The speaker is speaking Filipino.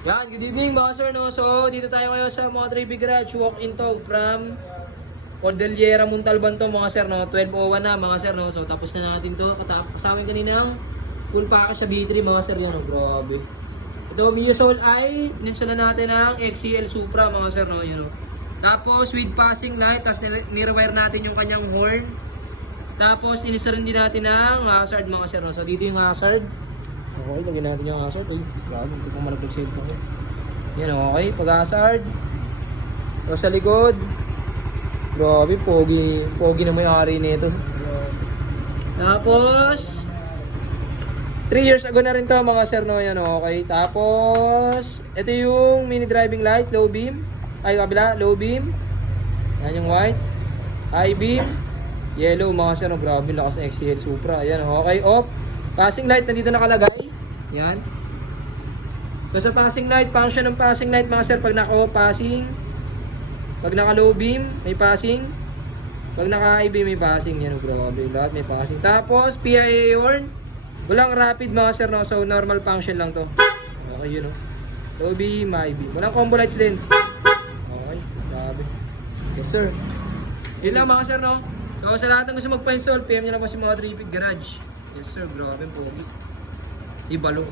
Yan, good evening mga sir, no? So, dito tayo ngayon sa mga 3B Garage, walk-in to from Cordillera Montalban to mga sir, no? 12:01 na mga sir, no? So, tapos na natin to. Kasama kaninang full package sa B3 mga sir, yan, no? Grabe. Ito, Mio Soul I, ninsulan natin ang XCL Supra mga sir, no? Yan, no? Tapos, with passing light, tapos nirewire natin yung kanyang horn. Tapos, inisarin din natin ang hazard mga sir, no? So, dito yung hazard. Okay, lagyan natin yung hazard. Uy, grabe, hindi ko malaglag sa ito. Yan, okay, pag-hazard. So, sa likod. Grabe, pogi na may-ari nito. Tapos 3 years ago na rin to mga sir, no? Yan, okay. Tapos ito yung mini driving light, low beam. Ay, kabila, low beam. Yan yung white. High beam. Yellow mga sir, no? Grabe, lakas ng XCL Supra. Yan, okay, off. Passing light nandito nakalagay. Yan. So sa passing light, function ng passing light mga sir, pag naka-off passing, pag naka-low beam, may passing. Pag naka-high beam, may passing. Yan, grabe. Lahat may passing. Tapos, PIA horn. Walang rapid mga sir, no? So, normal function lang to. Okay, yun, no? Low beam, high beam. Walang combo lights din. Okay, grabe. Yes, sir. Yun lang mga sir, no? So, sa lahat ng gusto magpa-install, PM nyo lang po si mga 3B Garage. Yes, sir. Grabe, pogi. Ibalo.